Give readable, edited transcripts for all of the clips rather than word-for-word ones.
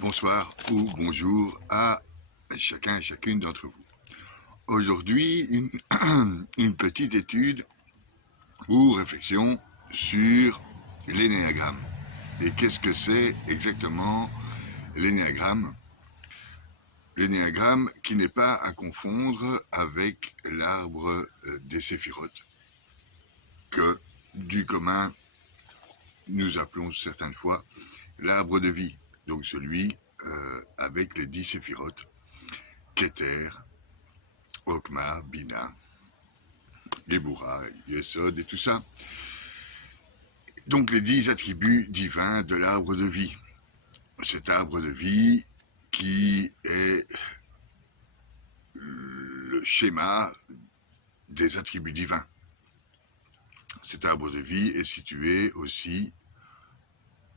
Bonsoir ou bonjour à chacun et chacune d'entre vous. Aujourd'hui, une petite étude ou réflexion sur l'énéagramme. Et qu'est-ce que c'est exactement l'énéagramme? L'énéagramme qui n'est pas à confondre avec l'arbre des séphirotes, que du commun nous appelons certaines fois l'arbre de vie, donc celui avec les 10 séphirotes, Keter, Okma, Bina, Géboura, Yesod et tout ça. Donc les 10 attributs divins de l'arbre de vie. Cet arbre de vie qui est le schéma des attributs divins. Cet arbre de vie est situé aussi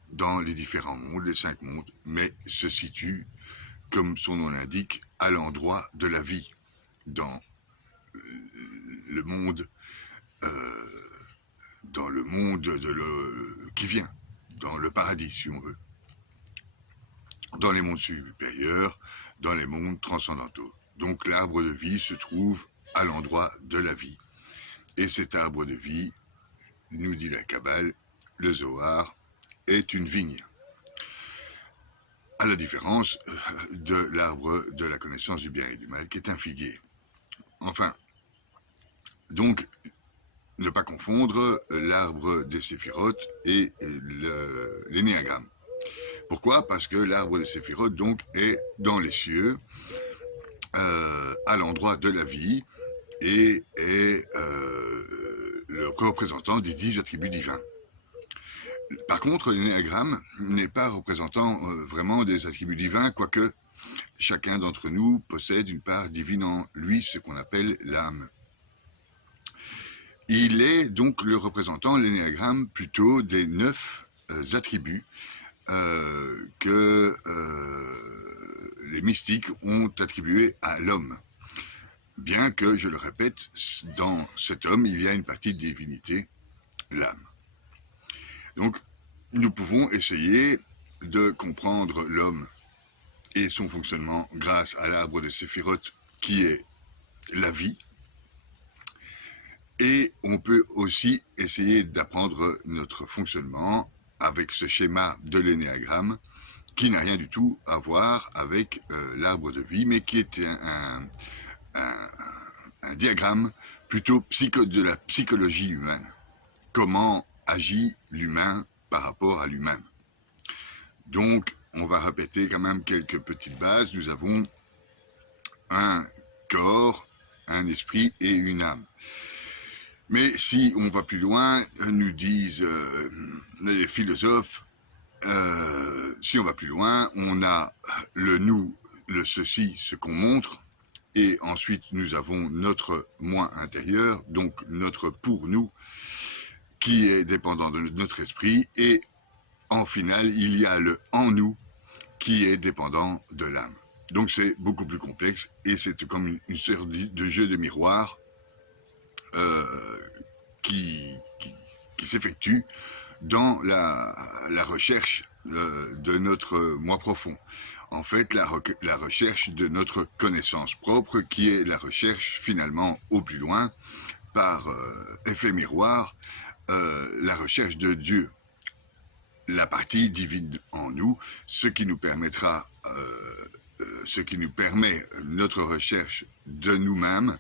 dans les différents mondes, les 5 mondes, mais se situe, comme son nom l'indique, à l'endroit de la vie, dans le monde qui vient, dans le paradis si on veut, dans les mondes supérieurs, dans les mondes transcendantaux. Donc l'arbre de vie se trouve à l'endroit de la vie. Et cet arbre de vie, nous dit la Kabbale, le Zohar, est une vigne. À la différence de l'arbre de la connaissance du bien et du mal, qui est un figuier. Enfin, donc, ne pas confondre l'arbre des séphirotes et l'énéagramme. Pourquoi? Parce que l'arbre des séphirotes, donc, est dans les cieux, à l'endroit de la vie, et est le représentant des 10 attributs divins. Par contre, l'énéagramme n'est pas représentant vraiment des attributs divins, quoique chacun d'entre nous possède une part divine en lui, ce qu'on appelle l'âme. Il est donc le représentant, l'énéagramme, plutôt des 9 attributs que les mystiques ont attribués à l'homme. Bien que, je le répète, dans cet homme, il y a une partie de divinité, l'âme. Donc, nous pouvons essayer de comprendre l'homme et son fonctionnement grâce à l'arbre de Séphiroth, qui est la vie. Et on peut aussi essayer d'apprendre notre fonctionnement avec ce schéma de l'énéagramme, qui n'a rien du tout à voir avec l'arbre de vie, mais qui est un diagramme plutôt de la psychologie humaine. Comment agit l'humain par rapport à lui-même. Donc, on va répéter quand même quelques petites bases. Nous avons un corps, un esprit et une âme. Mais si on va plus loin, nous disent les philosophes, si on va plus loin, on a le nous, le ceci, ce qu'on montre, et ensuite nous avons notre moi intérieur, donc notre pour nous, qui est dépendant de notre esprit, et en final, il y a le en nous, qui est dépendant de l'âme. Donc c'est beaucoup plus complexe, et c'est comme une sorte de jeu de miroir qui s'effectue dans la recherche de notre moi profond. En fait, la recherche de notre connaissance propre, qui est la recherche finalement au plus loin, par effet miroir, la recherche de Dieu, la partie divine en nous, ce qui nous permettra, ce qui nous permet, notre recherche de nous-mêmes,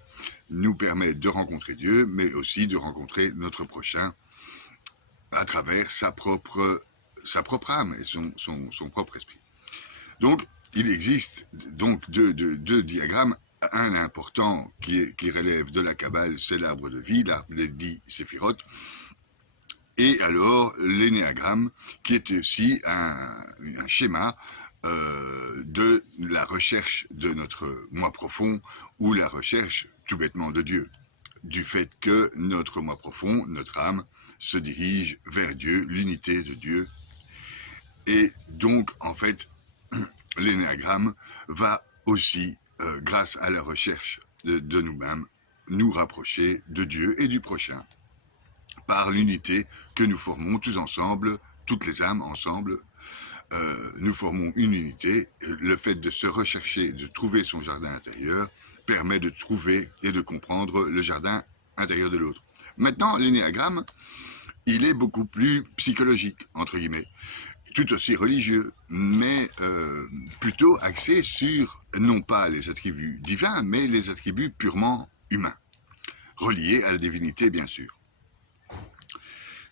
nous permet de rencontrer Dieu, mais aussi de rencontrer notre prochain à travers sa propre âme et son propre esprit. Donc, il existe donc deux diagrammes. Un important qui relève de la Kabbale, c'est l'arbre de vie, les 10 séphirotes. Et alors, l'énéagramme, qui est aussi un schéma de la recherche de notre moi profond, ou la recherche tout bêtement de Dieu, du fait que notre moi profond, notre âme, se dirige vers Dieu, l'unité de Dieu. Et donc, en fait, l'énéagramme va aussi, grâce à la recherche de nous-mêmes, nous rapprocher de Dieu et du prochain, par l'unité que nous formons tous ensemble, toutes les âmes ensemble, nous formons une unité. Le fait de se rechercher, de trouver son jardin intérieur, permet de trouver et de comprendre le jardin intérieur de l'autre. Maintenant, l'énéagramme, il est beaucoup plus psychologique, entre guillemets, tout aussi religieux, mais plutôt axé sur, non pas les attributs divins, mais les attributs purement humains, reliés à la divinité, bien sûr.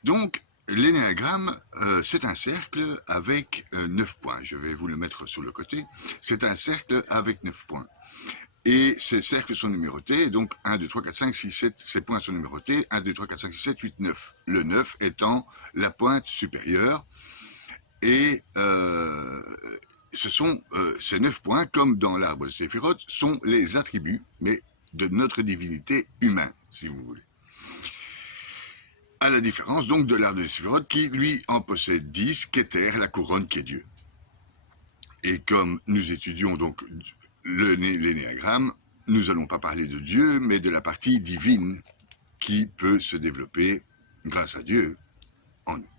Donc, l'énéagramme, c'est un cercle avec 9 points. Je vais vous le mettre sur le côté. C'est un cercle avec 9 points. Et ces cercles sont numérotés, donc 1, 2, 3, 4, 5, 6, 7, ces points sont numérotés, 1, 2, 3, 4, 5, 6, 7, 8, 9. Le 9 étant la pointe supérieure. Et ce sont ces 9 points, comme dans l'arbre de Séphiroth, sont les attributs, mais de notre divinité humaine, si vous voulez. À la différence donc de l'arbre de Séphiroth, qui lui en possède 10, qu'Éther, la couronne qui est Dieu. Et comme nous étudions donc l'énéagramme, nous n'allons pas parler de Dieu, mais de la partie divine qui peut se développer grâce à Dieu en nous.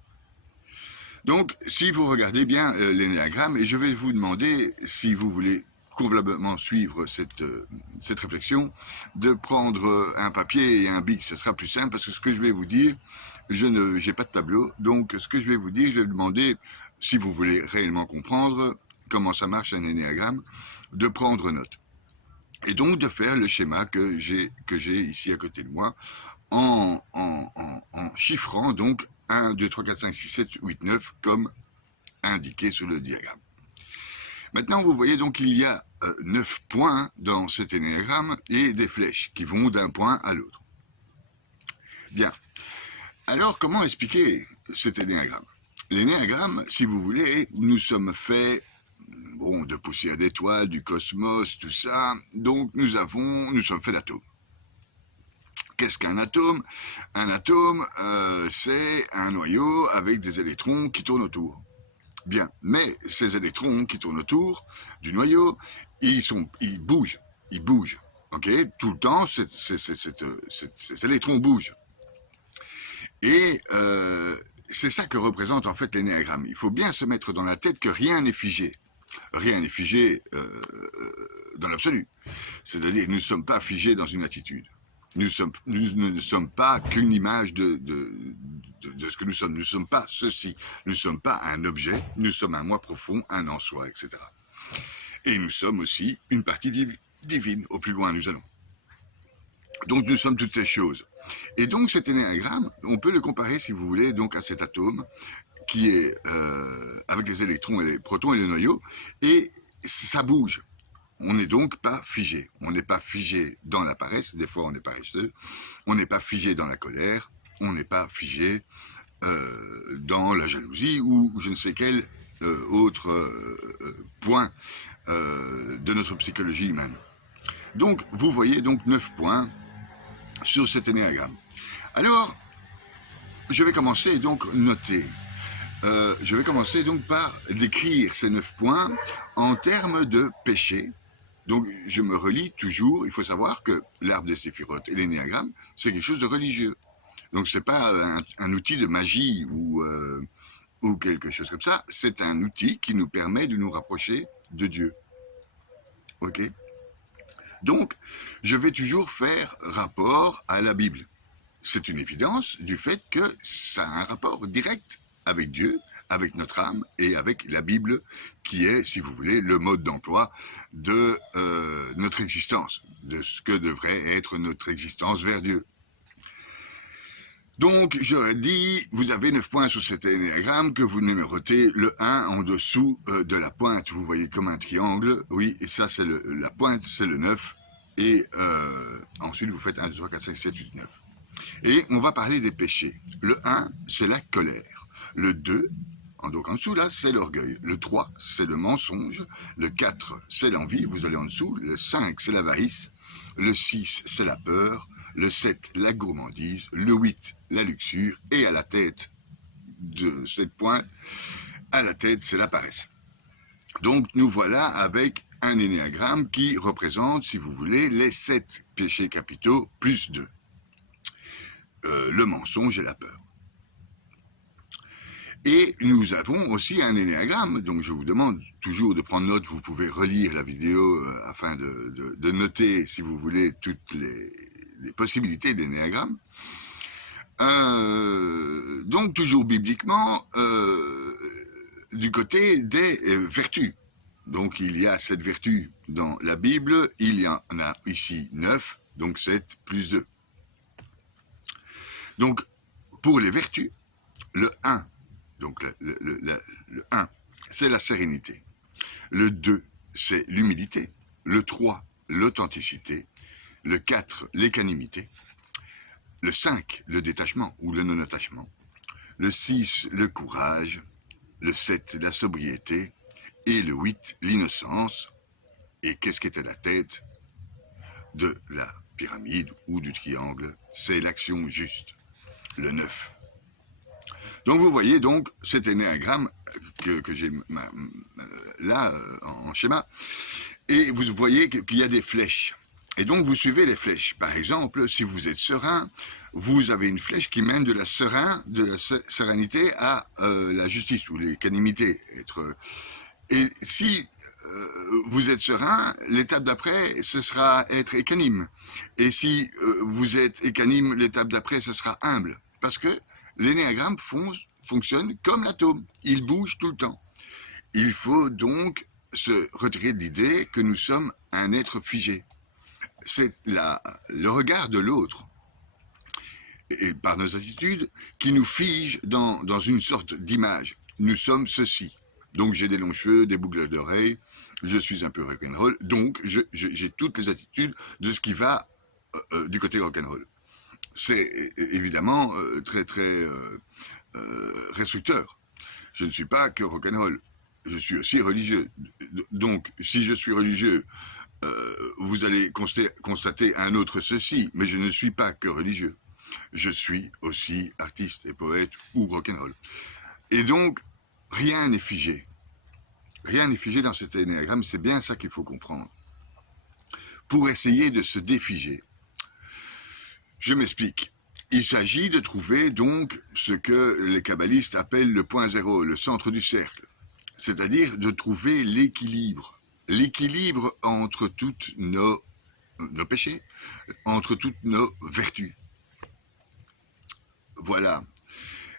Donc, si vous regardez bien l'énéagramme, et je vais vous demander, si vous voulez convenablement suivre cette réflexion, de prendre un papier et un bic, ce sera plus simple, parce que ce que je vais vous dire, je n'ai pas de tableau, donc ce que je vais vous dire, je vais vous demander, si vous voulez réellement comprendre comment ça marche un énéagramme, de prendre note. Et donc de faire le schéma que j'ai ici à côté de moi, en chiffrant donc 1, 2, 3, 4, 5, 6, 7, 8, 9, comme indiqué sur le diagramme. Maintenant, vous voyez donc qu'il y a 9 points dans cet énéagramme et des flèches qui vont d'un point à l'autre. Bien. Alors, comment expliquer cet énéagramme? L'énéagramme, si vous voulez, nous sommes faits de poussière d'étoiles, du cosmos, tout ça. Donc, nous sommes faits d'atomes. Qu'est-ce qu'un atome? Un atome, c'est un noyau avec des électrons qui tournent autour. Bien, mais ces électrons qui tournent autour du noyau, ils bougent, ok? Tout le temps, ces électrons bougent. Et c'est ça que représente en fait l'énéagramme. Il faut bien se mettre dans la tête que rien n'est figé. Rien n'est figé dans l'absolu. C'est-à-dire que nous ne sommes pas figés dans une attitude. Nous ne sommes pas qu'une image de ce que nous sommes. Nous ne sommes pas ceci. Nous ne sommes pas un objet. Nous sommes un moi profond, un en soi, etc. Et nous sommes aussi une partie divine. Au plus loin nous allons. Donc nous sommes toutes ces choses. Et donc cet énéagramme, on peut le comparer, si vous voulez, donc à cet atome qui est avec les électrons et les protons et les noyaux, et ça bouge. On n'est donc pas figé. On n'est pas figé dans la paresse, des fois on est paresseux, on n'est pas figé dans la colère, on n'est pas figé dans la jalousie ou je ne sais quel autre point de notre psychologie humaine. Donc vous voyez donc 9 points sur cet énéagramme. Alors, je vais commencer donc noter. Je vais commencer donc par décrire ces 9 points en termes de péché. Donc je me relie toujours, il faut savoir que l'arbre de Séphiroth et l'énéagramme, c'est quelque chose de religieux. Donc c'est pas un outil de magie ou quelque chose comme ça, c'est un outil qui nous permet de nous rapprocher de Dieu. Ok? Donc, je vais toujours faire rapport à la Bible. C'est une évidence du fait que ça a un rapport direct avec Dieu, avec notre âme et avec la Bible qui est, si vous voulez, le mode d'emploi de notre existence, de ce que devrait être notre existence vers Dieu. Donc, j'aurais dit, vous avez 9 points sur cet énéagramme que vous numérotez le 1 en dessous de la pointe. Vous voyez comme un triangle. Oui, et ça, c'est la pointe, c'est le 9. Et ensuite, vous faites 1, 2, 3, 4, 5, 7, 8, 9. Et on va parler des péchés. Le 1, c'est la colère. Le 2, donc en dessous, là, c'est l'orgueil. Le 3, c'est le mensonge. Le 4, c'est l'envie. Vous allez en dessous. Le 5, c'est l'avarice. Le 6, c'est la peur. Le 7, la gourmandise, le 8, la luxure, et à la tête de 7 points, à la tête, c'est la paresse. Donc, nous voilà avec un énéagramme qui représente, si vous voulez, les 7 péchés capitaux plus 2. Le mensonge et la peur. Et nous avons aussi un énéagramme, donc je vous demande toujours de prendre note, vous pouvez relire la vidéo afin de noter, si vous voulez, toutes les possibilités d'énéagramme. Donc toujours bibliquement, du côté des vertus. Donc il y a 7 vertus dans la Bible, il y en a ici 9, donc 7 plus 2. Donc pour les vertus, le 1, donc le 1, c'est la sérénité. Le 2, c'est l'humilité. Le 3, l'authenticité. Le 4, l'équanimité. Le 5, le détachement ou le non-attachement. Le 6, le courage. Le 7, la sobriété. Et le 8, l'innocence. Et qu'est-ce qu'était la tête de la pyramide ou du triangle? C'est l'action juste. Le 9. Donc vous voyez donc cet énéagramme que j'ai là en schéma, et vous voyez qu'il y a des flèches. Et donc vous suivez les flèches. Par exemple, si vous êtes serein, vous avez une flèche qui mène de la sérénité à la justice ou l'équanimité. Et si vous êtes serein, l'étape d'après, ce sera être équanime. Et si vous êtes équanime, l'étape d'après, ce sera humble. Parce que l'énéagramme fonctionne comme l'atome. Il bouge tout le temps. Il faut donc se retirer de l'idée que nous sommes un être figé. C'est le regard de l'autre, et par nos attitudes, qui nous fige dans une sorte d'image. Nous sommes ceci. Donc j'ai des longs cheveux, des boucles d'oreilles, je suis un peu rock'n'roll, donc j'ai toutes les attitudes de ce qui va du côté rock'n'roll. C'est évidemment très restricteur. Je ne suis pas que rock'n'roll, je suis aussi religieux. Donc si je suis religieux, vous allez constater un autre ceci, mais je ne suis pas que religieux. Je suis aussi artiste et poète ou rock'n'roll. Et donc, rien n'est figé. Rien n'est figé dans cet énéagramme, c'est bien ça qu'il faut comprendre. Pour essayer de se défiger, je m'explique. Il s'agit de trouver donc ce que les kabbalistes appellent le point zéro, le centre du cercle. C'est-à-dire de trouver l'équilibre. L'équilibre entre toutes nos péchés, entre toutes nos vertus. Voilà.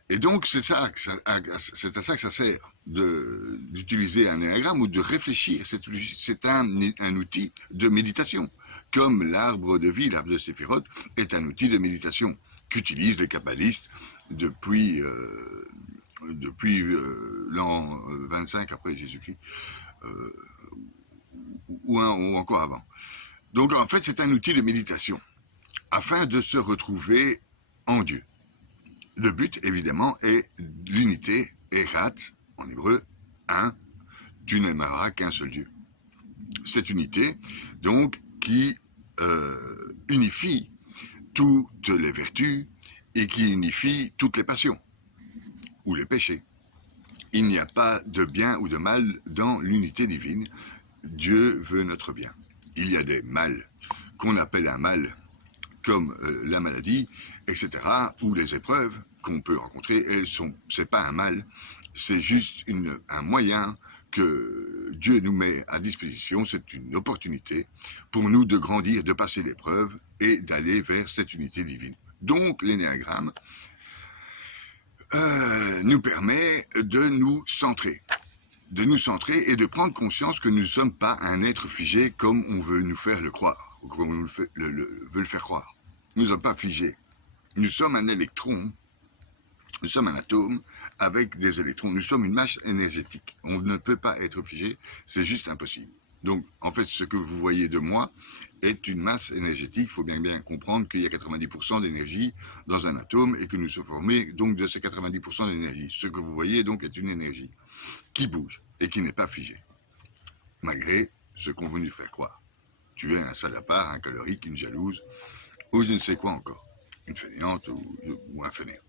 Et donc c'est à ça que ça sert d'utiliser un énéagramme ou de réfléchir. C'est un outil de méditation, comme l'arbre de vie, l'arbre de Séphiroth, est un outil de méditation qu'utilisent les kabbalistes depuis l'an 25 après Jésus-Christ, ou encore avant. Donc en fait c'est un outil de méditation, afin de se retrouver en Dieu. Le but, évidemment, est l'unité, Erat, en hébreu, un, tu n'aimeras qu'un seul Dieu. Cette unité, donc, qui unifie toutes les vertus et qui unifie toutes les passions, ou les péchés. Il n'y a pas de bien ou de mal dans l'unité divine. Dieu veut notre bien. Il y a des mal qu'on appelle un mal, comme la maladie, etc., ou les épreuves qu'on peut rencontrer, c'est pas un mal, c'est juste un moyen que Dieu nous met à disposition, c'est une opportunité pour nous de grandir, de passer l'épreuve et d'aller vers cette unité divine. Donc l'énéagramme nous permet de nous centrer et de prendre conscience que nous ne sommes pas un être figé comme on veut nous faire le croire, ou comme on veut le faire croire. Nous ne sommes pas figés. Nous sommes un électron, nous sommes un atome avec des électrons. Nous sommes une masse énergétique. On ne peut pas être figé, c'est juste impossible. Donc, en fait, ce que vous voyez de moi est une masse énergétique. Il faut bien comprendre qu'il y a 90% d'énergie dans un atome et que nous sommes formés donc de ces 90% d'énergie. Ce que vous voyez donc est une énergie qui bouge et qui n'est pas figée, malgré ce qu'on veut nous faire croire. Tu es un salopard, un calorique, une jalouse, ou je ne sais quoi encore, une fainéante ou un fainéant.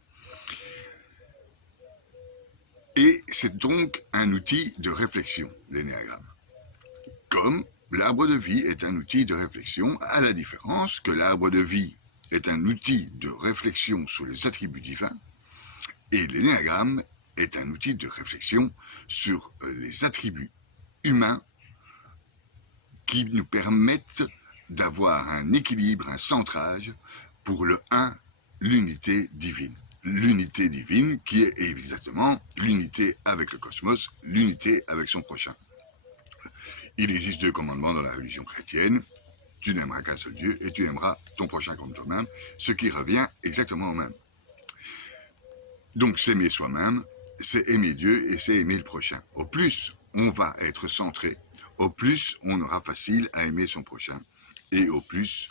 Et c'est donc un outil de réflexion, l'énéagramme. Comme l'arbre de vie est un outil de réflexion, à la différence que l'arbre de vie est un outil de réflexion sur les attributs divins, et l'énéagramme est un outil de réflexion sur les attributs humains qui nous permettent d'avoir un équilibre, un centrage pour le un, l'unité divine. L'unité divine qui est exactement l'unité avec le cosmos, l'unité avec son prochain. Il existe 2 commandements dans la religion chrétienne. Tu n'aimeras qu'un seul Dieu et tu aimeras ton prochain comme toi-même, ce qui revient exactement au même. Donc s'aimer soi-même, c'est aimer Dieu et c'est aimer le prochain. Au plus on va être centré, au plus on aura facile à aimer son prochain et au plus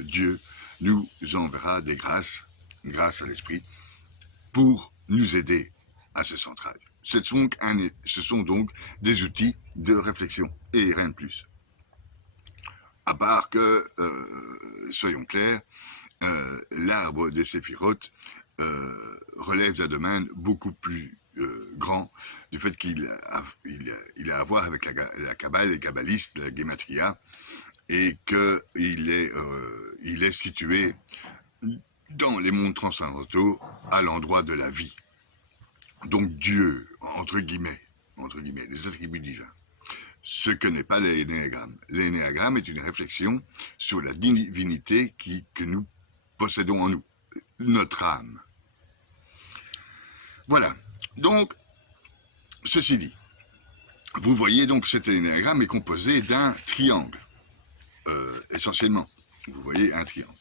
Dieu nous enverra des grâces, grâce à l'Esprit, pour nous aider à ce centrage. Ce sont donc des outils de réflexion et rien de plus. À part que, soyons clairs, l'arbre des séphirotes relève d'un domaine beaucoup plus grand du fait qu'il a à voir avec la Kabbale, les kabbalistes, la Gematria, et qu'il est situé dans les mondes transcendantaux à l'endroit de la vie. Donc Dieu, entre guillemets, les attributs divins. Ce que n'est pas l'énéagramme. L'énéagramme est une réflexion sur la divinité que nous possédons en nous, notre âme. Voilà. Donc, ceci dit, vous voyez donc cet énéagramme est composé d'un triangle, essentiellement. Vous voyez un triangle.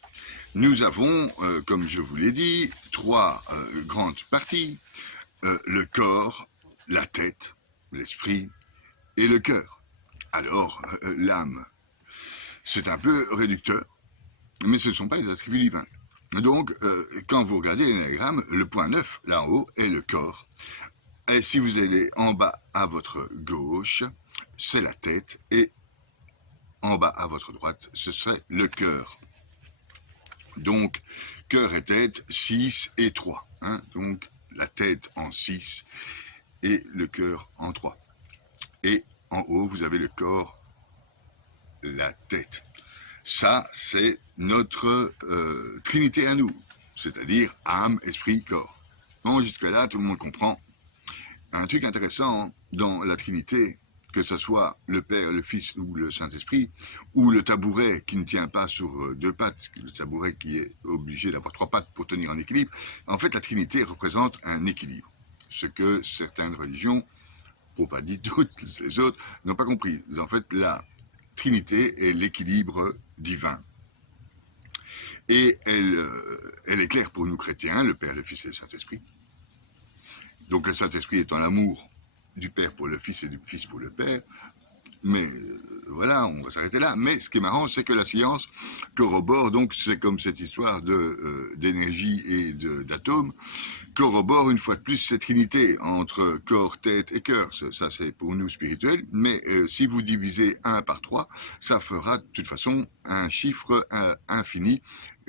Nous avons, comme je vous l'ai dit, 3 grandes parties, le corps, la tête, l'esprit et le cœur. Alors, l'âme, c'est un peu réducteur, mais ce ne sont pas les attributs divins. Donc, quand vous regardez l'énéagramme, le point 9, là en haut, est le corps. Et si vous allez en bas à votre gauche, c'est la tête, et en bas à votre droite, ce serait le cœur. Donc, cœur et tête, 6 et 3. Hein, donc, la tête en 6 et le cœur en 3. Et en haut, vous avez le corps, la tête. Ça, c'est notre trinité à nous, c'est-à-dire âme, esprit, corps. Bon, jusque-là, tout le monde comprend. Un truc intéressant dans la trinité, que ce soit le Père, le Fils ou le Saint-Esprit, ou le tabouret qui ne tient pas sur 2 pattes, le tabouret qui est obligé d'avoir 3 pattes pour tenir en équilibre, en fait, la trinité représente un équilibre. Ce que certaines religions, pour pas dire toutes les autres, n'ont pas compris. En fait, la Trinité est l'équilibre divin. Et elle est claire pour nous chrétiens, le Père, le Fils et le Saint-Esprit. Donc le Saint-Esprit étant l'amour du Père pour le Fils et du Fils pour le Père. Mais voilà, on va s'arrêter là. Mais ce qui est marrant, c'est que la science corrobore, donc c'est comme cette histoire d'énergie et d'atomes, corrobore une fois de plus cette trinité entre corps, tête et cœur. Ça c'est pour nous spirituel, mais si vous divisez 1 par 3, ça fera de toute façon un chiffre infini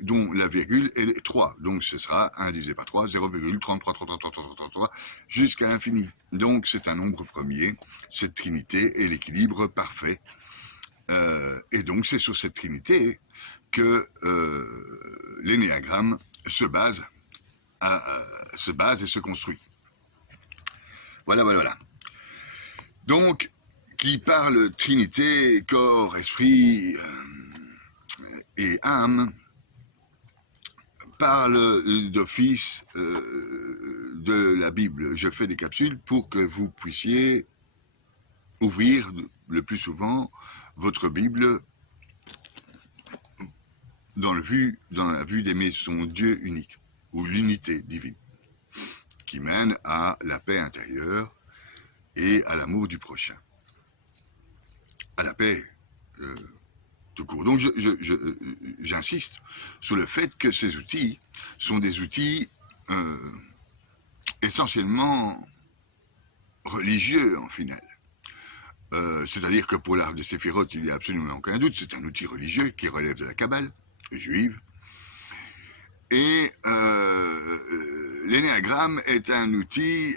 dont la virgule est 3. Donc ce sera 1 divisé par 3, 0,33, jusqu'à l'infini. Donc c'est un nombre premier, cette trinité est l'équilibre parfait. Et donc c'est sur cette trinité que l'énéagramme se base et se construit. Voilà. Donc, qui parle trinité, corps, esprit et âme, parle d'office de la Bible. Je fais des capsules pour que vous puissiez ouvrir le plus souvent votre Bible dans la vue d'aimer son Dieu unique, ou l'unité divine, qui mène à la paix intérieure et à l'amour du prochain. À la paix tout court. Donc j'insiste sur le fait que ces outils sont des outils essentiellement religieux en final. C'est-à-dire que pour l'arbre des séphirotes, il n'y a absolument aucun doute, c'est un outil religieux qui relève de la Kabbale juive. Et l'énéagramme est un outil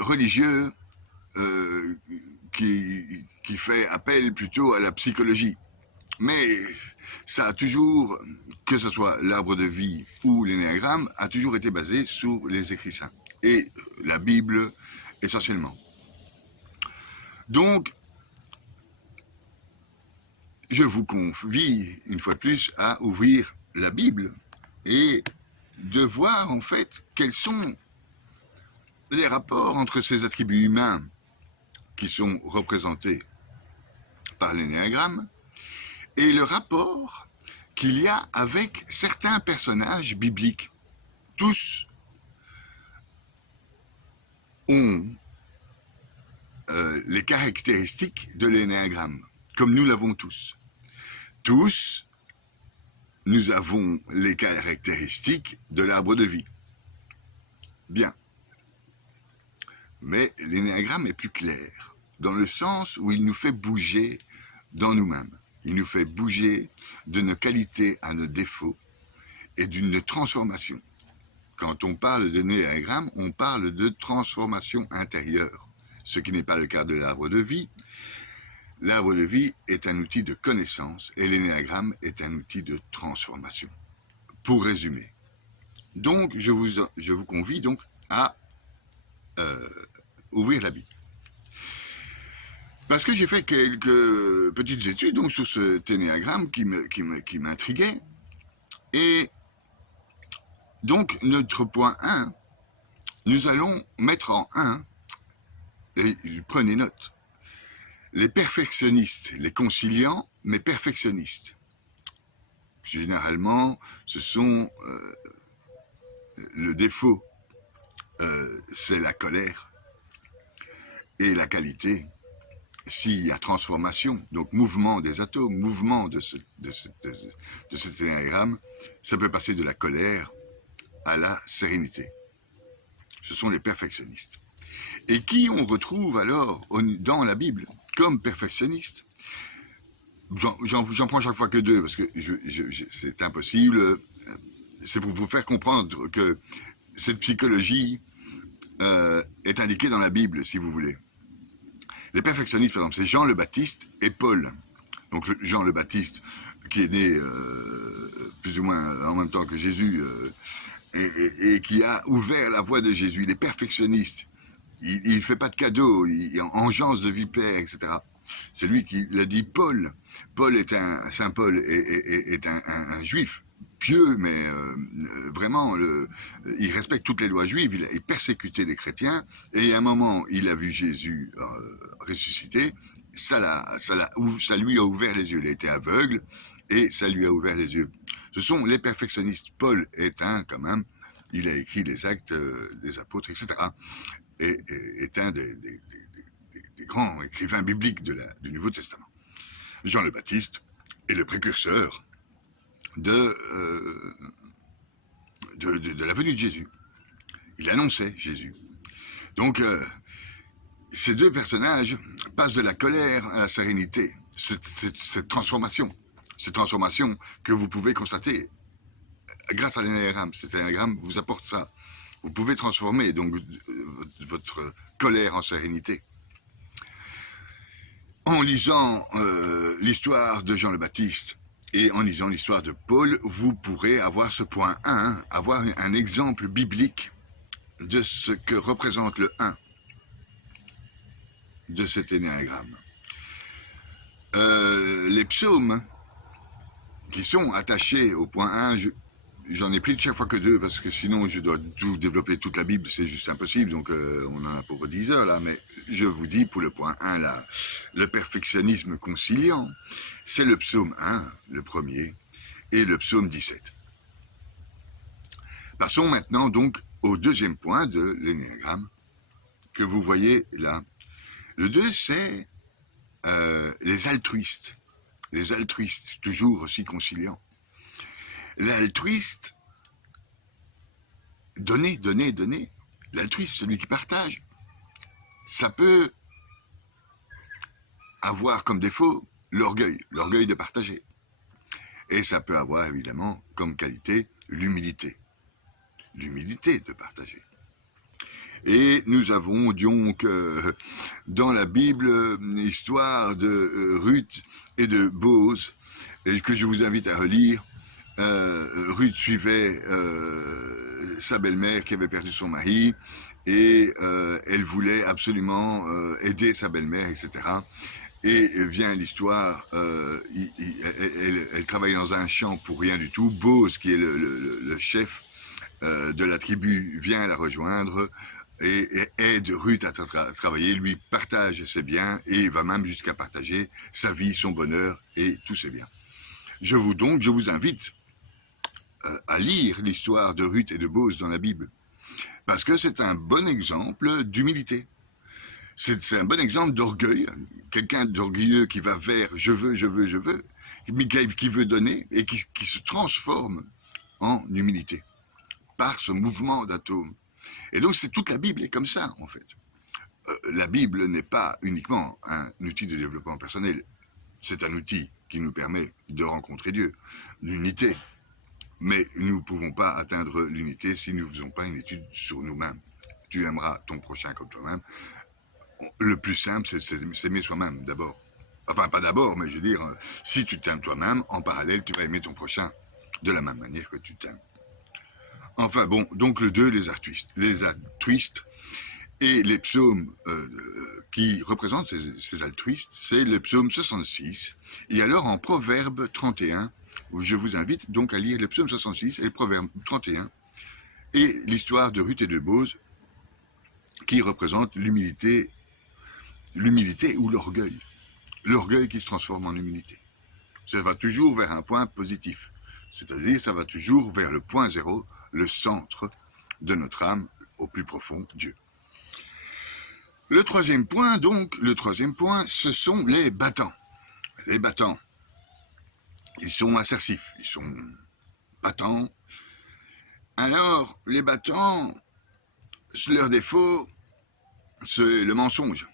religieux qui fait appel plutôt à la psychologie. Mais ça a toujours, que ce soit l'arbre de vie ou l'énéagramme, a toujours été basé sur les écrits saints. et la Bible essentiellement. Donc, je vous convie une fois de plus à ouvrir la Bible et de voir en fait quels sont les rapports entre ces attributs humains qui sont représentés par l'énéagramme et le rapport qu'il y a avec certains personnages bibliques. Tous ont les caractéristiques de l'énéagramme, comme nous l'avons tous. Tous, nous avons les caractéristiques de l'arbre de vie. Bien. Mais l'énéagramme est plus clair, dans le sens où il nous fait bouger dans nous-mêmes. Il nous fait bouger de nos qualités à nos défauts et d'une transformation. Quand on parle de l'énéagramme, on parle de transformation intérieure, ce qui n'est pas le cas de l'arbre de vie. L'arbre de vie est un outil de connaissance et l'énéagramme est un outil de transformation. Pour résumer. Donc, je vous convie donc à ouvrir la Bible. Parce que j'ai fait quelques petites études donc, sur cet énéagramme qui m'intriguait. Et donc, notre point 1, nous allons mettre en 1, et prenez note, les perfectionnistes, les conciliants, mais perfectionnistes. Généralement, ce sont le défaut, c'est la colère, et la qualité, s'il y a transformation, donc mouvement des atomes, mouvement de cet énéagramme, ça peut passer de la colère à la sérénité. Ce sont les perfectionnistes. Et qui on retrouve alors dans la Bible comme perfectionnistes? J'en prends chaque fois que deux, parce que c'est impossible. C'est pour vous faire comprendre que cette psychologie est indiquée dans la Bible, si vous voulez. Les perfectionnistes, par exemple, c'est Jean le Baptiste et Paul. Donc Jean le Baptiste, qui est né plus ou moins en même temps que Jésus, et qui a ouvert la voie de Jésus. Il est perfectionniste. Il ne fait pas de cadeaux, il engeance de vipères, etc. C'est lui qui l'a dit. Saint Paul est un juif pieux, mais vraiment, il respecte toutes les lois juives, il persécutait les chrétiens, et à un moment, il a vu Jésus ressuscité, ça lui a ouvert les yeux, il a été aveugle, et ça lui a ouvert les yeux. Ce sont les perfectionnistes. Paul est quand même, il a écrit les Actes des Apôtres, etc., et est un des grands écrivains bibliques du Nouveau Testament. Jean le Baptiste est le précurseur de la venue de Jésus. Il annonçait Jésus. Donc, ces deux personnages passent de la colère à la sérénité. Cette transformation que vous pouvez constater grâce à l'énéagramme. Cet énéagramme vous apporte ça. Vous pouvez transformer donc votre colère en sérénité. En lisant l'histoire de Jean le Baptiste et en lisant l'histoire de Paul, vous pourrez avoir ce point 1, avoir un exemple biblique de ce que représente le 1 de cet énéagramme. Les psaumes qui sont attachés au point 1, j'en ai pris chaque fois que 2, parce que sinon je dois tout développer toute la Bible, c'est juste impossible, donc on en a pour 10 heures là, mais je vous dis pour le point 1 là, le perfectionnisme conciliant, c'est le psaume 1, le premier, et le psaume 17. Passons maintenant donc au deuxième point de l'énéagramme, que vous voyez là. Le 2, c'est les altruistes, toujours aussi conciliants. L'altruiste, donner. L'altruiste, celui qui partage, ça peut avoir comme défaut l'orgueil de partager. Et ça peut avoir évidemment comme qualité l'humilité de partager. Et nous avons donc dans la Bible l'histoire de Ruth et de Boaz, et que je vous invite à relire. Ruth suivait sa belle-mère qui avait perdu son mari, et elle voulait absolument aider sa belle-mère, etc. Et vient l'histoire, elle travaille dans un champ pour rien du tout. Boz, qui est le chef de la tribu, vient la rejoindre et aide Ruth à travailler, lui partage ses biens et va même jusqu'à partager sa vie, son bonheur et tous ses biens. Je vous invite à lire l'histoire de Ruth et de Boz dans la Bible, parce que c'est un bon exemple d'humilité. C'est un bon exemple d'orgueil, quelqu'un d'orgueilleux qui va vers je veux, mais qui veut donner et qui se transforme en humilité par ce mouvement d'atomes. Et donc c'est toute la Bible est comme ça en fait. La Bible n'est pas uniquement un outil de développement personnel, c'est un outil qui nous permet de rencontrer Dieu, l'unité. Mais nous ne pouvons pas atteindre l'unité si nous ne faisons pas une étude sur nous-mêmes. Tu aimeras ton prochain comme toi-même. Le plus simple, c'est s'aimer soi-même d'abord. Enfin, pas d'abord, mais je veux dire, si tu t'aimes toi-même, en parallèle, tu vas aimer ton prochain de la même manière que tu t'aimes. Enfin bon, donc le 2, les altruistes et les psaumes qui représentent ces altruistes, c'est le psaume 66. Et alors en Proverbe 31, je vous invite donc à lire le psaume 66 et le Proverbe 31 et l'histoire de Ruth et de Boz qui représente l'humilité ou l'orgueil. L'orgueil qui se transforme en humilité. Ça va toujours vers un point positif. C'est-à-dire, ça va toujours vers le point zéro, le centre de notre âme, au plus profond, Dieu. Le troisième point, ce sont les battants. Les battants, ils sont assertifs, ils sont battants. Alors, les battants, leur défaut, c'est le mensonge.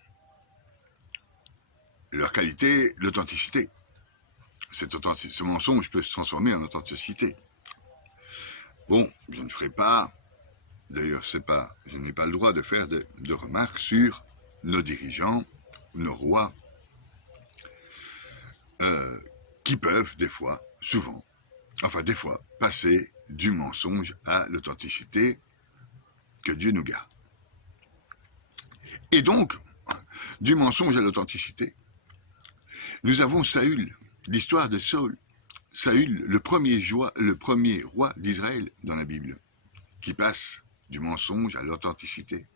Leur qualité, l'authenticité. Ce mensonge peut se transformer en authenticité. Bon, je ne ferai pas, d'ailleurs je n'ai pas le droit de faire de remarques sur nos dirigeants, nos rois, qui peuvent des fois, passer du mensonge à l'authenticité, que Dieu nous garde. Et donc, du mensonge à l'authenticité, nous avons Saül, l'histoire de Saül. Saül, le premier roi d'Israël dans la Bible, qui passe du mensonge à l'authenticité,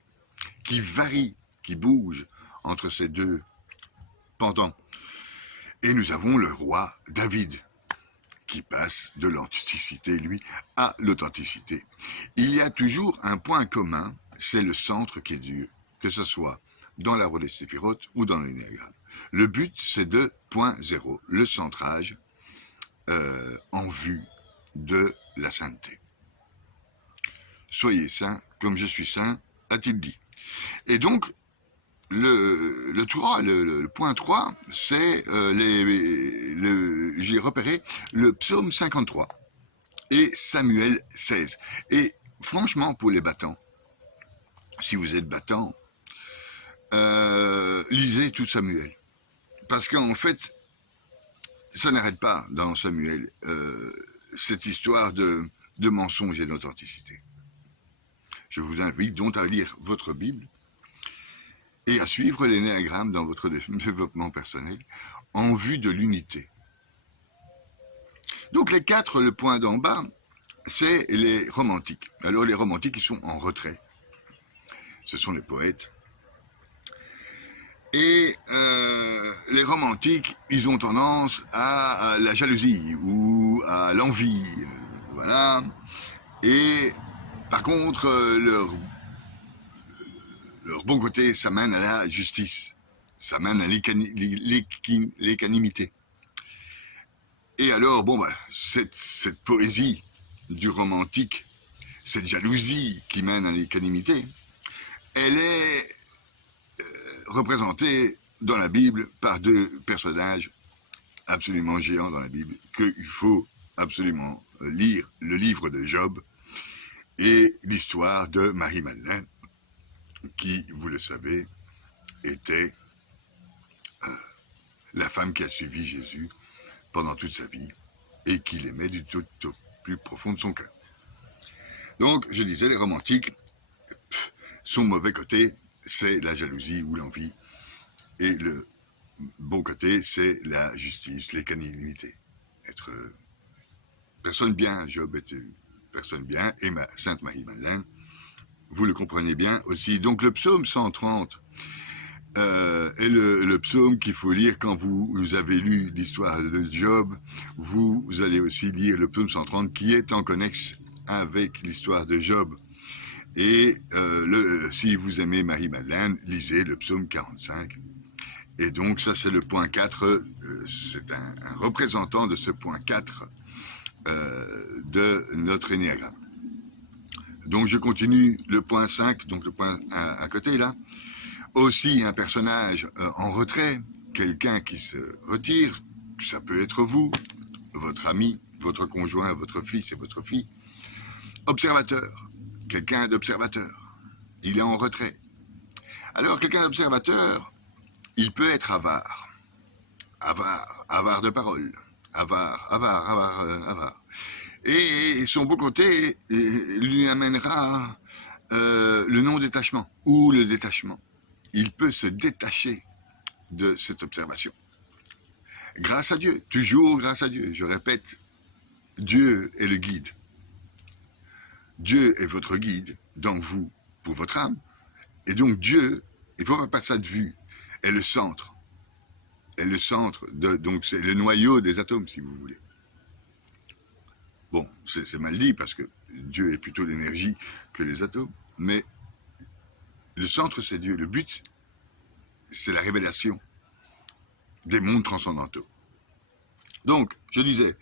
qui varie, qui bouge entre ces deux pendants. Et nous avons le roi David, qui passe de l'authenticité, lui, à l'authenticité. Il y a toujours un point commun, c'est le centre qui est Dieu, que ce soit dans l'arbre des séphirotes ou dans l'énéagramme. Le but, c'est de point zéro, le centrage en vue de la sainteté. Soyez saints comme je suis saint, a-t-il dit. Et donc, le point 3, c'est j'ai repéré le psaume 53 et Samuel 16. Et franchement, pour les battants, si vous êtes battant, lisez tout Samuel. Parce qu'en fait, ça n'arrête pas dans Samuel, cette histoire de mensonge et d'authenticité. Je vous invite donc à lire votre Bible et à suivre l'énéagramme dans votre développement personnel en vue de l'unité. Donc le point d'en bas, c'est les romantiques. Alors les romantiques, ils sont en retrait. Ce sont les poètes. Et les romantiques, ils ont tendance à la jalousie ou à l'envie, voilà. Et par contre, leur bon côté, ça mène à la justice, ça mène à l'équanimité. Et alors, cette poésie du romantique, cette jalousie qui mène à l'équanimité, elle est représentée dans la Bible par deux personnages absolument géants dans la Bible, qu'il faut absolument lire, le livre de Job et l'histoire de Marie-Madeleine, qui, vous le savez, était la femme qui a suivi Jésus pendant toute sa vie et qui l'aimait du tout au plus profond de son cœur. Donc, je disais, les romantiques, Son mauvais côté, c'est la jalousie ou l'envie. Et le bon côté, c'est la justice, l'équanimité. Être personne bien, Job est une personne bien, et Sainte Marie-Madeleine, vous le comprenez bien aussi. Donc le psaume 130 est le psaume qu'il faut lire quand vous avez lu l'histoire de Job. Vous allez aussi lire le psaume 130 qui est en connexe avec l'histoire de Job. Et si vous aimez Marie-Madeleine, lisez le psaume 45. Et donc ça c'est le point 4, c'est un représentant de ce point 4 de notre énéagramme. Donc je continue le point 5, donc le point à côté là. Aussi un personnage en retrait, quelqu'un qui se retire, ça peut être vous, votre ami, votre conjoint, votre fils et votre fille. Observateur, quelqu'un d'observateur, il est en retrait. Alors quelqu'un d'observateur, il peut être avare de parole, avare. Et son beau côté lui amènera le non-détachement ou le détachement. Il peut se détacher de cette observation. Grâce à Dieu, toujours grâce à Dieu. Je répète, Dieu est le guide. Dieu est votre guide dans vous, pour votre âme. Et donc Dieu, il ne faut pas perdre ça de vue, est le centre. Est le centre, donc c'est le noyau des atomes, si vous voulez. Bon, c'est mal dit, parce que Dieu est plutôt l'énergie que les atomes, mais le centre, c'est Dieu. Le but, c'est la révélation des mondes transcendantaux. Donc, je disais,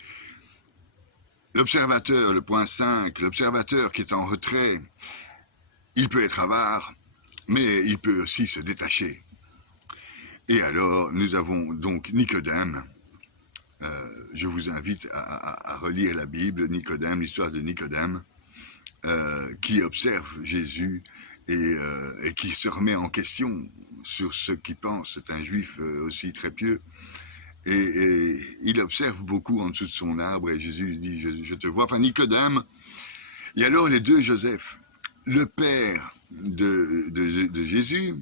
l'observateur, le point 5, l'observateur qui est en retrait, il peut être avare, mais il peut aussi se détacher. Et alors, nous avons donc Nicodème. Je vous invite à relire la Bible, Nicodème, l'histoire de Nicodème, qui observe Jésus et qui se remet en question sur ce qu'il pense. C'est un juif aussi très pieux. Et il observe beaucoup en dessous de son arbre et Jésus lui dit, je te vois. Enfin, Nicodème, et alors les deux Joseph, le père de Jésus,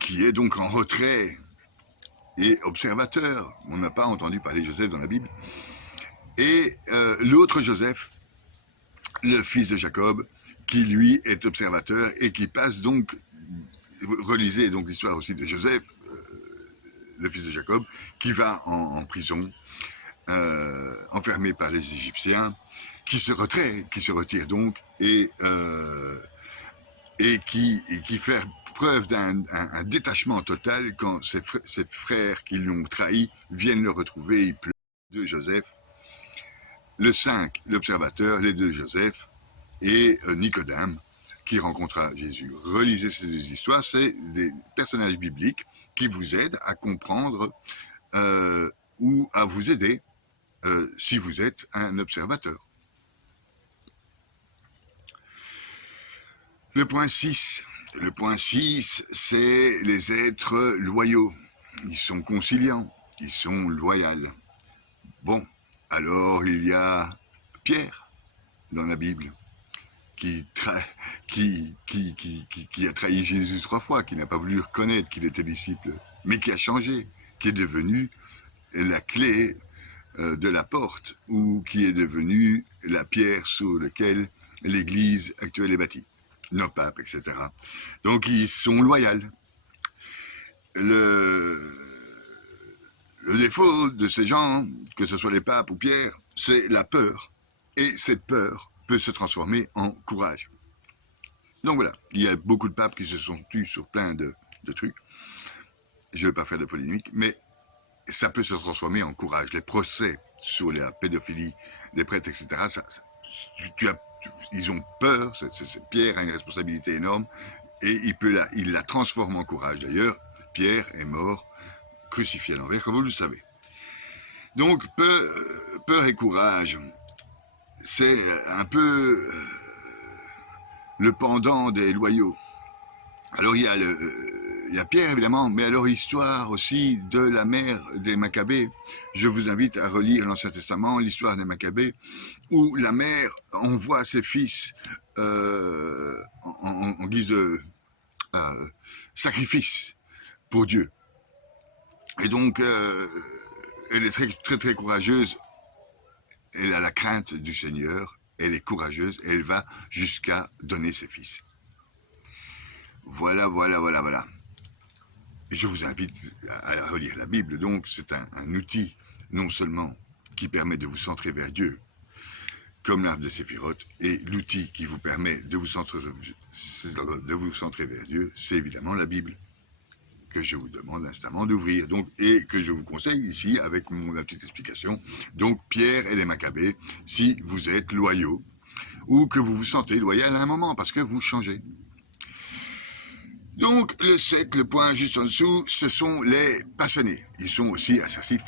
qui est donc en retrait et observateur. On n'a pas entendu parler de Joseph dans la Bible. Et l'autre Joseph, le fils de Jacob, qui lui est observateur et qui passe donc, relisez donc l'histoire aussi de Joseph, le fils de Jacob, qui va en prison, enfermé par les Égyptiens, qui se retire donc, et qui fait preuve d'un détachement total quand ses frères qui l'ont trahi viennent le retrouver, ils pleurent. De Joseph, le 5, l'observateur, les deux Joseph, et Nicodème, qui rencontra Jésus. Relisez ces deux histoires, c'est des personnages bibliques qui vous aident à comprendre ou à vous aider si vous êtes un observateur. Le point 6. Le point 6, c'est les êtres loyaux. Ils sont conciliants, ils sont loyaux. Bon, alors il y a Pierre dans la Bible qui a trahi Jésus 3 fois, qui n'a pas voulu reconnaître qu'il était disciple, mais qui a changé, qui est devenu la clé de la porte, ou qui est devenu la pierre sur laquelle l'Église actuelle est bâtie. Nos papes, etc. Donc ils sont loyaux. Le défaut de ces gens, que ce soit les papes ou Pierre, c'est la peur. Et cette peur peut se transformer en courage. Donc voilà, il y a beaucoup de papes qui se sont tus sur plein de trucs. Je ne vais pas faire de polémique, mais ça peut se transformer en courage. Les procès sur la pédophilie des prêtres, etc., ils ont peur, Pierre a une responsabilité énorme, et il la transforme en courage. D'ailleurs, Pierre est mort, crucifié à l'envers, comme vous le savez. Donc, peur et courage, c'est un peu le pendant des loyaux. Alors, il y a Pierre, évidemment, mais alors histoire aussi de la mère des Maccabées. Je vous invite à relire l'Ancien Testament, l'histoire des Maccabées, où la mère envoie ses fils en guise de sacrifice pour Dieu. Et donc, elle est très, très, très courageuse. Elle a la crainte du Seigneur. Elle est courageuse. Et elle va jusqu'à donner ses fils. Voilà, voilà, voilà, voilà. Je vous invite à relire la Bible. Donc, c'est un outil, non seulement qui permet de vous centrer vers Dieu, comme l'arbre de Séphiroth, et l'outil qui vous permet de vous centrer vers Dieu, c'est évidemment la Bible, que je vous demande instamment d'ouvrir, donc, et que je vous conseille ici avec ma petite explication. Donc, Pierre et les Maccabées, si vous êtes loyaux, ou que vous vous sentez loyal à un moment, parce que vous changez. Donc, le 7, le point juste en dessous, ce sont les passionnés. Ils sont aussi assertifs,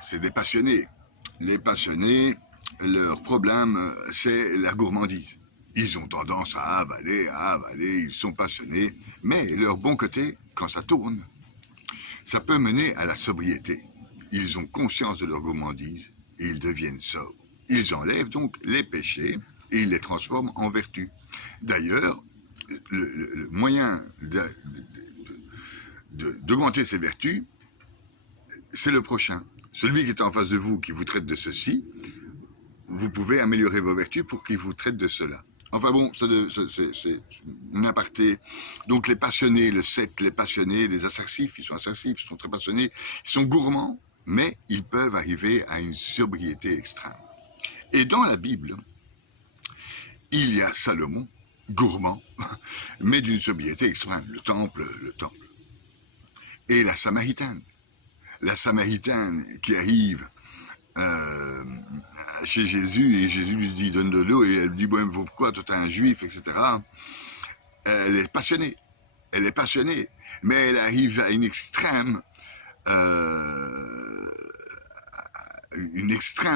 c'est des passionnés. Les passionnés, leur problème, c'est la gourmandise. Ils ont tendance à avaler, ils sont passionnés, mais leur bon côté, quand ça tourne, ça peut mener à la sobriété. Ils ont conscience de leur gourmandise et ils deviennent sobres. Ils enlèvent donc les péchés et ils les transforment en vertus. D'ailleurs, le moyen d'augmenter ces vertus, c'est le prochain. Celui qui est en face de vous, qui vous traite de ceci, vous pouvez améliorer vos vertus pour qu'il vous traite de cela. Enfin bon, c'est une aparté. Donc les passionnés, le 7, les passionnés, les assertifs, ils sont très passionnés, ils sont gourmands, mais ils peuvent arriver à une sobriété extrême. Et dans la Bible, il y a Salomon, gourmand, mais d'une sobriété extrême, le temple. Et la Samaritaine qui arrive chez Jésus, et Jésus lui dit donne de l'eau, et elle lui dit bon, pourquoi toi t'es un juif, etc. Elle est passionnée, mais elle arrive à une extrême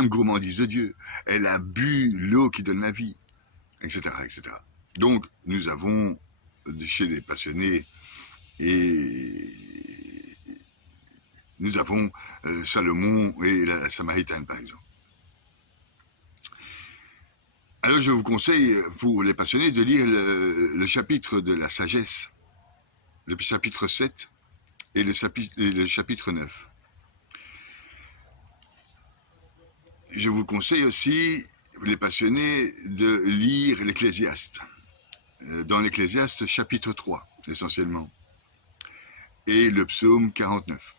gourmandise de Dieu. Elle a bu l'eau qui donne la vie, etc., etc. Donc nous avons chez les passionnés et nous avons Salomon et la Samaritaine, par exemple. Alors je vous conseille, pour les passionnés, de lire le chapitre de la sagesse, le chapitre 7 et le chapitre 9. Je vous conseille aussi, les passionnés, de lire l'Ecclésiaste. Dans l'Ecclésiaste, chapitre 3, essentiellement, et le psaume 49.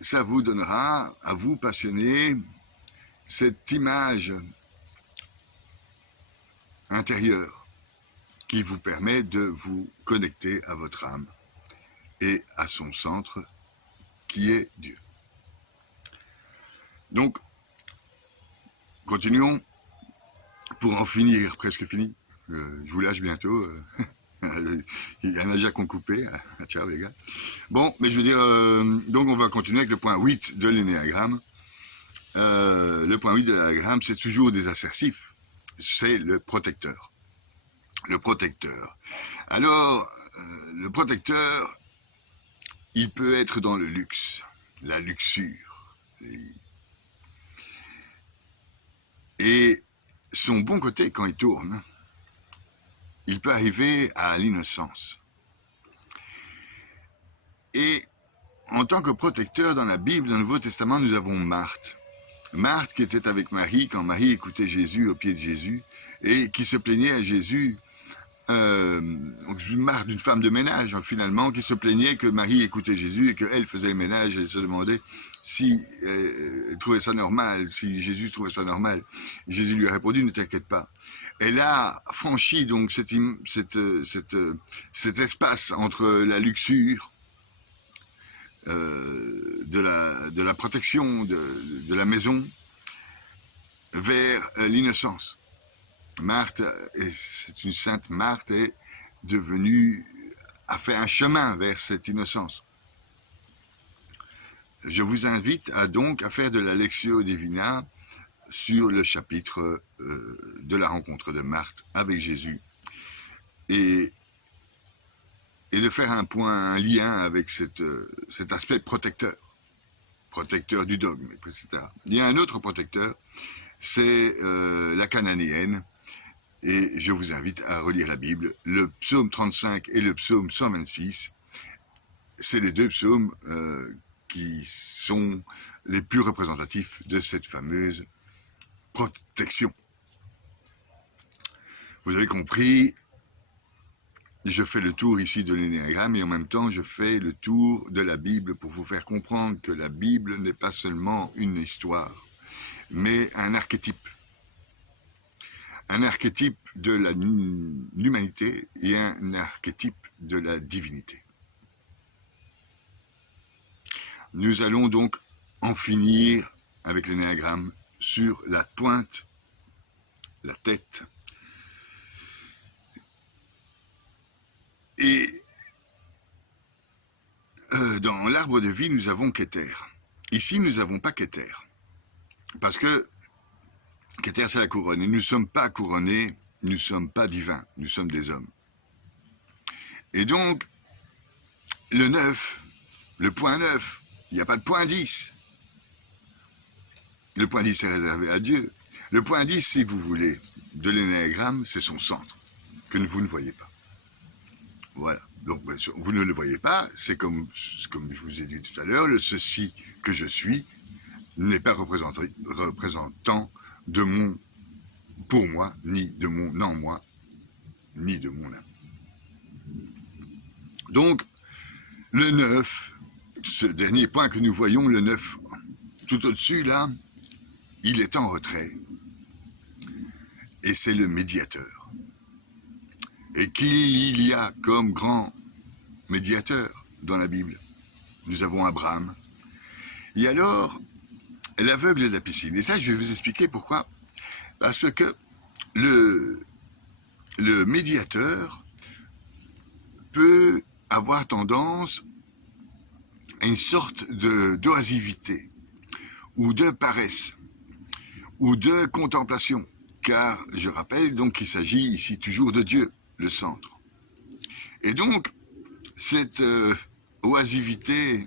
Ça vous donnera, à vous passionnés, cette image intérieure qui vous permet de vous connecter à votre âme et à son centre qui est Dieu. Donc, continuons pour en finir, presque fini. Je vous lâche bientôt. Il y en a déjà qu'on coupé. Ciao les gars. Bon, mais je veux dire, donc on va continuer avec le point 8 de l'énéagramme. Le point 8 de l'énéagramme, c'est toujours des assertifs. C'est le protecteur. Le protecteur. Alors, le protecteur, il peut être dans le luxe, la luxure. Et son bon côté, quand il tourne, il peut arriver à l'innocence. Et en tant que protecteur, dans la Bible, dans le Nouveau Testament, nous avons Marthe. Marthe qui était avec Marie quand Marie écoutait Jésus au pied de Jésus et qui se plaignait à Jésus, Marthe d'une femme de ménage finalement, qui se plaignait que Marie écoutait Jésus et qu'elle faisait le ménage et elle se demandait si elle trouvait ça normal, si Jésus trouvait ça normal. Et Jésus lui a répondu, ne t'inquiète pas. Elle a franchi donc cet espace entre la luxure, de la protection de la maison vers l'innocence. Marthe, c'est une sainte Marthe, est devenue, a fait un chemin vers cette innocence. Je vous invite donc à faire de la Lectio Divina sur le chapitre de la rencontre de Marthe avec Jésus et de faire un lien avec cet aspect protecteur du dogme, etc. Il y a un autre protecteur, c'est la cananéenne, et je vous invite à relire la Bible. Le psaume 35 et le psaume 126, c'est les deux psaumes qui sont les plus représentatifs de cette fameuse protection. Vous avez compris, je fais le tour ici de l'énéagramme et en même temps je fais le tour de la Bible pour vous faire comprendre que la Bible n'est pas seulement une histoire, mais un archétype. Un archétype de l'humanité et un archétype de la divinité. Nous allons donc en finir avec l'énéagramme sur la pointe, la tête. Et dans l'arbre de vie, nous avons Keter. Ici, nous n'avons pas Keter. Parce que Keter, c'est la couronne. Et nous ne sommes pas couronnés, nous ne sommes pas divins, nous sommes des hommes. Et donc, le 9, le point 9, il n'y a pas de point 10. Le point 10 est réservé à Dieu. Le point 10, si vous voulez, de l'énéagramme, c'est son centre, que vous ne voyez pas. Voilà. Donc, vous ne le voyez pas, c'est comme je vous ai dit tout à l'heure, le ceci que je suis n'est pas représentant de mon pour moi, ni de mon en moi, ni de mon âme. Donc, le 9, ce dernier point que nous voyons, le 9, tout au-dessus, là, il est en retrait. Et c'est le médiateur. Et qui il y a comme grand médiateur dans la Bible? Nous avons Abraham. Et alors, l'aveugle de la piscine. Et ça, je vais vous expliquer pourquoi. Parce que le médiateur peut avoir tendance à une sorte d'oisivité, ou de paresse, ou de contemplation. Car, je rappelle donc qu'il s'agit ici toujours de Dieu, le centre. Et donc, cette oisivité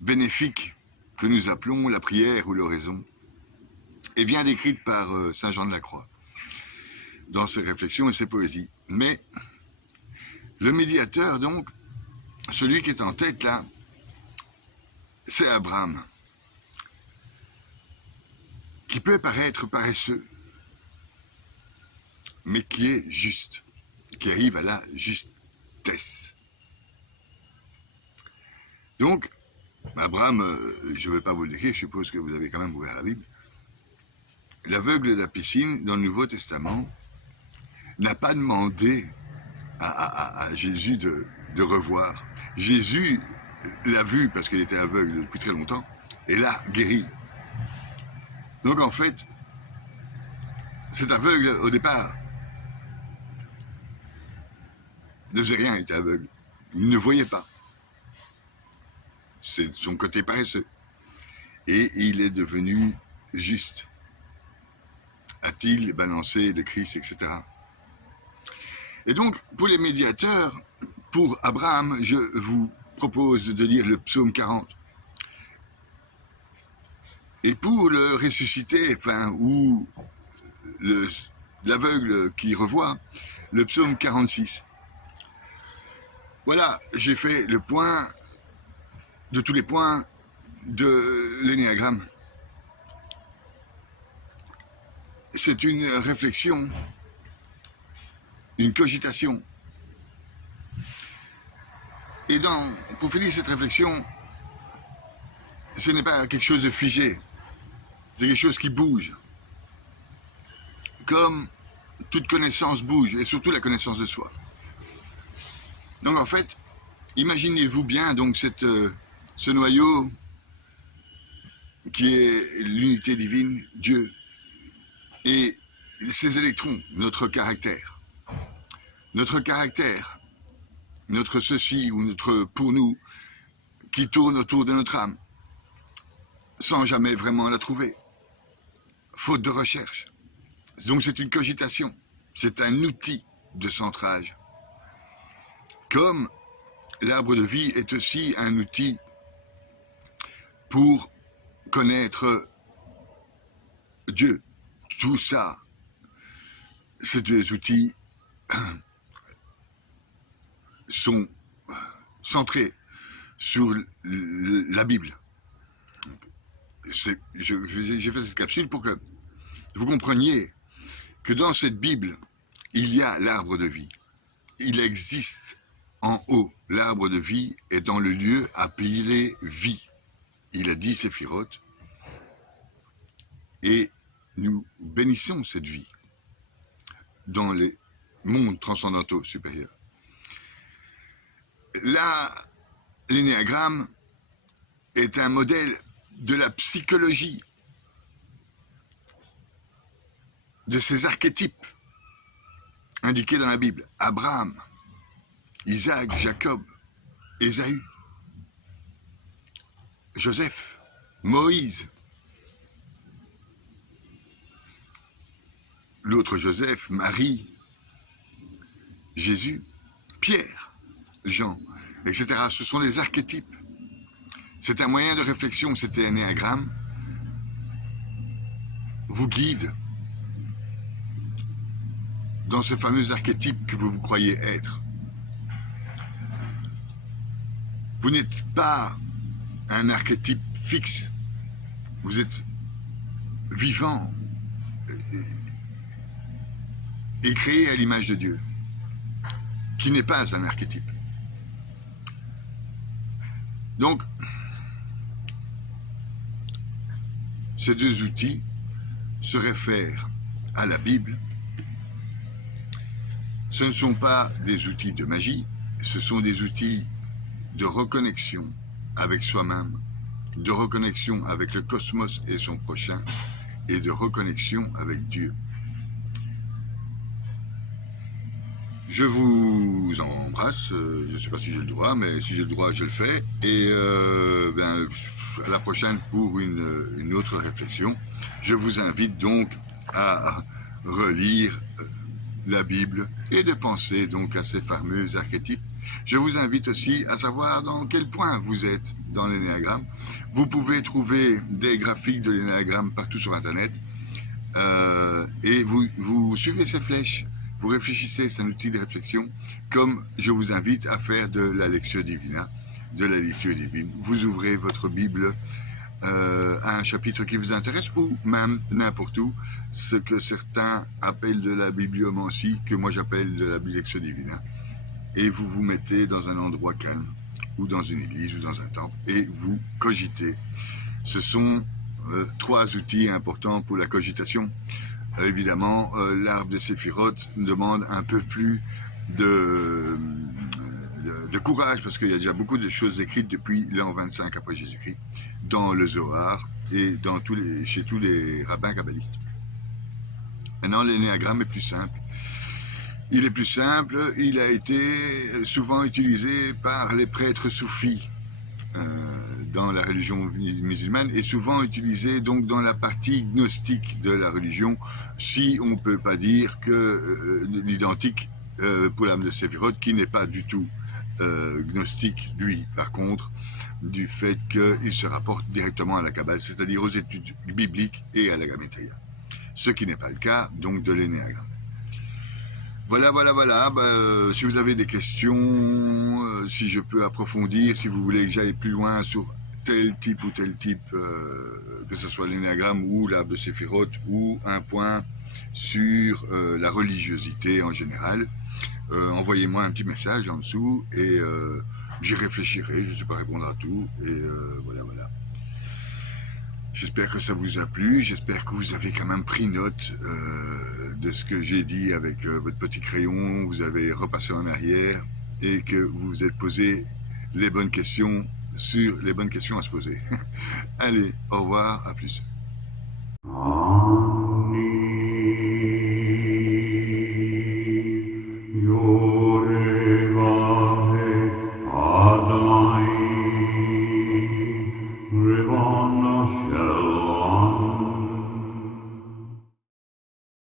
bénéfique que nous appelons la prière ou l'oraison est bien décrite par Saint Jean de la Croix dans ses réflexions et ses poésies. Mais le médiateur, donc, celui qui est en tête là, c'est Abraham, qui peut paraître paresseux, mais qui est juste, qui arrive à la justesse. Donc, Abraham, je ne vais pas vous le décrire, je suppose que vous avez quand même ouvert la Bible. L'aveugle de la piscine, dans le Nouveau Testament, n'a pas demandé à Jésus de revoir. Jésus l'a vu parce qu'il était aveugle depuis très longtemps, et l'a guéri. Donc en fait, cet aveugle, au départ, ne faisait rien, il était aveugle. Il ne voyait pas. C'est son côté paresseux. Et il est devenu juste. A-t-il balancé le Christ, etc. Et donc, pour les médiateurs, pour Abraham, je vous propose de lire le psaume 40. Et pour le ressuscité, enfin, ou l'aveugle qui revoit, le psaume 46. Voilà, j'ai fait le point de tous les points de l'énéagramme. C'est une réflexion, une cogitation. Et pour finir cette réflexion, ce n'est pas quelque chose de figé, c'est quelque chose qui bouge. Comme toute connaissance bouge, et surtout la connaissance de soi. Donc en fait, imaginez-vous bien donc ce noyau qui est l'unité divine, Dieu, et ces électrons, notre caractère. Notre caractère, notre ceci ou notre pour nous, qui tourne autour de notre âme, sans jamais vraiment la trouver, faute de recherche. Donc c'est une cogitation, c'est un outil de centrage. Comme l'arbre de vie est aussi un outil pour connaître Dieu. Tout ça ces deux outils sont centrés sur la Bible. J'ai fait cette capsule pour que vous compreniez que dans cette Bible, il y a l'arbre de vie. Il existe en haut. L'arbre de vie est dans le lieu appelé vie. Il a dit Séphiroth. Et nous bénissons cette vie dans les mondes transcendantaux supérieurs. Là, l'énéagramme est un modèle de la psychologie, de ces archétypes indiqués dans la Bible. Abraham, Isaac, Jacob, Ésaü, Joseph, Moïse, l'autre Joseph, Marie, Jésus, Pierre, Jean, etc. Ce sont des archétypes. C'est un moyen de réflexion, cet énéagramme vous guide dans ce fameux archétype que vous croyez être. Vous n'êtes pas un archétype fixe, vous êtes vivant et créé à l'image de Dieu, qui n'est pas un archétype. Donc, ces deux outils se réfèrent à la Bible. Ce ne sont pas des outils de magie, ce sont des outils de reconnexion avec soi-même, de reconnexion avec le cosmos et son prochain, et de reconnexion avec Dieu. Je vous embrasse, je ne sais pas si j'ai le droit, mais si j'ai le droit, je le fais. Et à la prochaine pour une autre réflexion. Je vous invite donc à relire la Bible et de penser donc à ces fameux archétypes. Je vous invite aussi à savoir dans quel point vous êtes dans l'énéagramme. Vous pouvez trouver des graphiques de l'énéagramme partout sur Internet et vous suivez ces flèches. Vous réfléchissez, c'est un outil de réflexion, comme je vous invite à faire de la Lectio Divina, de la lecture divine. Vous ouvrez votre Bible à un chapitre qui vous intéresse, ou même n'importe où, ce que certains appellent de la bibliomancie, que moi j'appelle de la Lectio Divina, et vous vous mettez dans un endroit calme, ou dans une église, ou dans un temple, et vous cogitez. Ce sont trois outils importants pour la cogitation. Évidemment, l'arbre de Séphiroth demande un peu plus de courage, parce qu'il y a déjà beaucoup de choses écrites depuis l'an 25 après Jésus-Christ, dans le Zohar et chez tous les rabbins kabbalistes. Maintenant, l'énéagramme est plus simple. Il est plus simple, il a été souvent utilisé par les prêtres soufis dans la religion musulmane, et souvent utilisé donc dans la partie gnostique de la religion, si on ne peut pas dire que l'identique pour l'âme de Séphiroth, qui n'est pas du tout gnostique, lui, par contre, du fait qu'il se rapporte directement à la Kabbale, c'est-à-dire aux études bibliques et à la Gamétria. Ce qui n'est pas le cas, donc, de l'énéagramme. Voilà. Si vous avez des questions, si je peux approfondir, si vous voulez que j'aille plus loin sur tel type ou tel type, que ce soit l'énéagramme ou l'arbre de Séphiroth, ou un point sur la religiosité en général, envoyez-moi un petit message en dessous et j'y réfléchirai, je ne sais pas répondre à tout, et voilà. J'espère que ça vous a plu, j'espère que vous avez quand même pris note de ce que j'ai dit avec votre petit crayon, vous avez repassé en arrière et que vous vous êtes posé les bonnes questions sur les bonnes questions à se poser. Allez, au revoir, à plus.